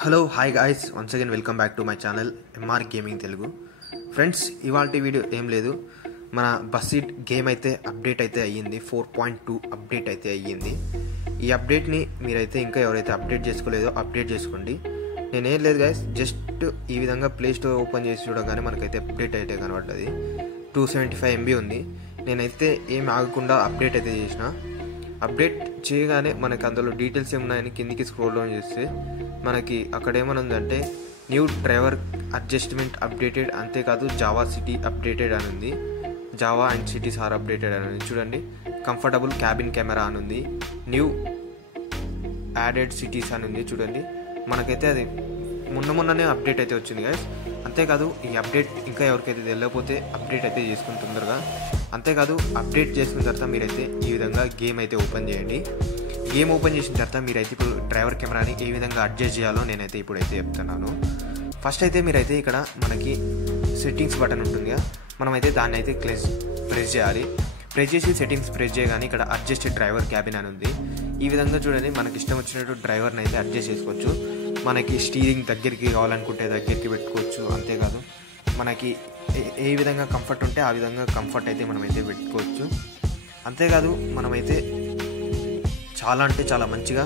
Hello hi guys, once again welcome back to my channel MR gaming Telugu. Friends, ఇవాల్టి video ఏం లేదు, మన బస్సీట్ game అయితే అప్డేట్ అయితే అయ్యింది. 4.2 అప్డేట్ అయితే అయ్యింది. ఈ అప్డేట్ని మీరైతే ఇంకా ఎవరైతే అప్డేట్ చేసుకోలేదో అప్డేట్ చేసుకోండి. నేనేం లేదు గాయ్స్, జస్ట్ ఈ విధంగా ప్లే స్టోర్ ఓపెన్ చేసి చూడగానే మనకైతే అప్డేట్ అయితే కనబడ్డది. 275 MB ఉంది. నేనైతే ఏం ఆగకుండా అప్డేట్ అయితే చేసిన. అప్డేట్ చేయగానే మనకి అందులో డీటెయిల్స్ ఏమున్నాయని కిందికి స్క్రోల్ డౌన్ చేస్తే మనకి అక్కడ ఏమైనా ఉందంటే న్యూ డ్రైవర్ అడ్జస్ట్మెంట్ అప్డేటెడ్, అంతేకాదు జావా సిటీ అప్డేటెడ్ అని ఉంది, Java and cities are updated అని ఉంది. చూడండి, కంఫర్టబుల్ క్యాబిన్ కెమెరా అని ఉంది, న్యూ యాడెడ్ సిటీస్ అని ఉంది. చూడండి, మనకైతే అది మొన్ననే అప్డేట్ అయితే వచ్చింది గైస్. అంతేకాదు ఈ అప్డేట్ ఇంకా ఎవరికైతే తెలియకపోతే అప్డేట్ అయితే చేసుకుని తొందరగా. అంతేకాదు అప్డేట్ చేసుకున్న తర్వాత మీరైతే ఈ విధంగా గేమ్ అయితే ఓపెన్ చేయండి. గేమ్ ఓపెన్ చేసిన తర్వాత మీరైతే ఇప్పుడు డ్రైవర్ కెమెరాని ఏ విధంగా అడ్జస్ట్ చేయాలో నేనైతే ఇప్పుడైతే చెప్తున్నాను. ఫస్ట్ అయితే మీరైతే ఇక్కడ మనకి సెట్టింగ్స్ బటన్ ఉంటుందిగా, మనమైతే దాన్ని అయితే ప్రెస్ చేయాలి. ప్రెస్ చేసి సెట్టింగ్స్ ప్రెస్ చేయగానే ఇక్కడ అడ్జస్ట్ డ్రైవర్ క్యాబిన్ అని ఉంది. ఈ విధంగా చూడండి, మనకి ఇష్టం వచ్చినట్టు డ్రైవర్ని అయితే అడ్జస్ట్ చేసుకోవచ్చు. మనకి స్టీరింగ్ దగ్గరికి కావాలనుకుంటే దగ్గరికి పెట్టుకోవచ్చు. అంతేకాదు మనకి ఏ విధంగా కంఫర్ట్ ఉంటే ఆ విధంగా కంఫర్ట్ అయితే మనమైతే పెట్టుకోవచ్చు. అంతేకాదు మనమైతే చాలా అంటే చాలా మంచిగా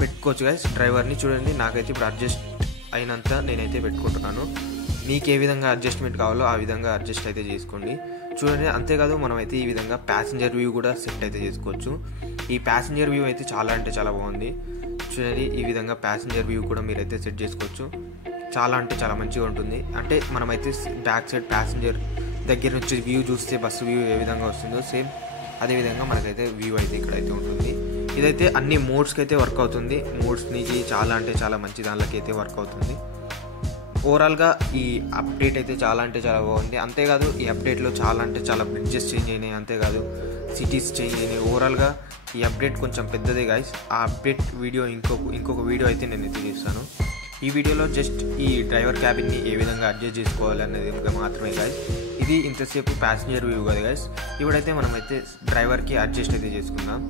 పెట్టుకోవచ్చు గైస్ డ్రైవర్ని. చూడండి, నాకైతే ఇప్పుడు అడ్జస్ట్ అయినంత నేనైతే పెట్టుకుంటున్నాను. మీకు ఏ విధంగా అడ్జస్ట్మెంట్ కావాలో ఆ విధంగా అడ్జస్ట్ అయితే చేసుకోండి. చూడండి, అంతేకాదు మనమైతే ఈ విధంగా ప్యాసింజర్ వ్యూ కూడా సెట్ అయితే చేసుకోవచ్చు. ఈ ప్యాసింజర్ వ్యూ అయితే చాలా అంటే చాలా బాగుంది. చూడండి, ఈ విధంగా ప్యాసింజర్ వ్యూ కూడా మీరైతే సెట్ చేసుకోవచ్చు. చాలా అంటే చాలా మంచిగా ఉంటుంది. అంటే మనమైతే బ్యాక్ సైడ్ ప్యాసింజర్ దగ్గర నుంచి వ్యూ చూస్తే బస్సు వ్యూ ఏ విధంగా వస్తుందో సేమ్ అదేవిధంగా మనకైతే వ్యూ అయితే ఇక్కడైతే ఉంటుంది. ఇదైతే అన్ని మోడ్స్కి అయితే వర్క్ అవుతుంది. మోడ్స్ నుంచి చాలా అంటే చాలా మంచి దానిలోకి అయితే వర్క్ అవుతుంది. ఓవరాల్గా ఈ అప్డేట్ అయితే చాలా అంటే చాలా బాగుంది. అంతేకాదు ఈ అప్డేట్లో చాలా అంటే చాలా బ్రిడ్జెస్ చేంజ్ అయినాయి, అంతేకాదు సిటీస్ చేంజ్ అయినాయి. ఓవరాల్గా ఈ అప్డేట్ కొంచెం పెద్దదే గాయస్. ఆ అప్డేట్ వీడియో ఇంకొక వీడియో అయితే నేనైతే చేస్తాను. ఈ వీడియోలో జస్ట్ ఈ డ్రైవర్ క్యాబిన్ని ఏ విధంగా అడ్జస్ట్ చేసుకోవాలి అనేది మాత్రమే గాయస్. ఇది ఇంతసేపు ప్యాసింజర్ వ్యూ కదా గాయస్. ఇప్పుడైతే మనమైతే డ్రైవర్కి అడ్జస్ట్ అయితే చేసుకుందాం.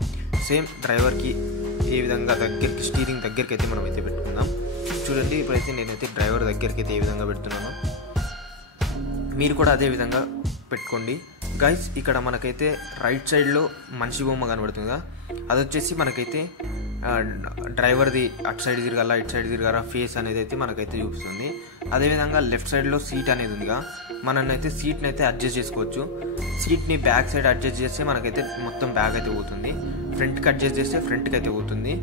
సేమ్ డ్రైవర్కి ఏ విధంగా దగ్గరికి స్టీరింగ్ దగ్గరికి అయితే మనమైతే పెట్టుకుందాం. చూడండి, ఇప్పుడైతే నేనైతే డ్రైవర్ దగ్గరికి అయితే ఏ విధంగా పెడుతున్నాను, మీరు కూడా అదే విధంగా పెట్టుకోండి గైస్. ఇక్కడ మనకైతే రైట్ సైడ్లో మనిషి బొమ్మ కనబడుతుందిగా, అది వచ్చేసి మనకైతే డ్రైవర్ది అటు సైడ్ తిరగాల ఇటు సైడ్ తిరగాల ఫేస్ అనేది అయితే మనకైతే చూపిస్తుంది. అదేవిధంగా లెఫ్ట్ సైడ్లో సీట్ అనేది ఉందిగా, మననైతే సీట్ని అయితే అడ్జస్ట్ చేసుకోవచ్చు. సీట్ని బ్యాక్ సైడ్ అడ్జస్ట్ చేస్తే మనకైతే మొత్తం బ్యాక్ అయితే పోతుంది, ఫ్రంట్కి అడ్జస్ట్ చేస్తే ఫ్రంట్కి అయితే పోతుంది.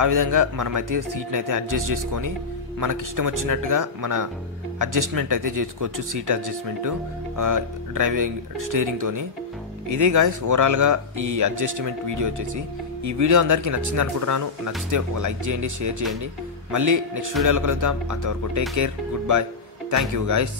ఆ విధంగా మనమైతే సీట్ని అయితే అడ్జస్ట్ చేసుకొని మనకి ఇష్టం వచ్చినట్టుగా మన అడ్జస్ట్మెంట్ అయితే చేసుకోవచ్చు. సీట్ అడ్జస్ట్మెంట్ డ్రైవింగ్ స్టీరింగ్తోని. ఇది గాయస్ ఓవరాల్గా ఈ అడ్జస్ట్మెంట్ వీడియో వచ్చేసి. ఈ వీడియో అందరికీ నచ్చింది అనుకుంటున్నాను. నచ్చితే ఒక లైక్ చేయండి, షేర్ చేయండి. మళ్ళీ నెక్స్ట్ వీడియోలో కలుద్దాం. అంతవరకు take care, good bye, thank you guys.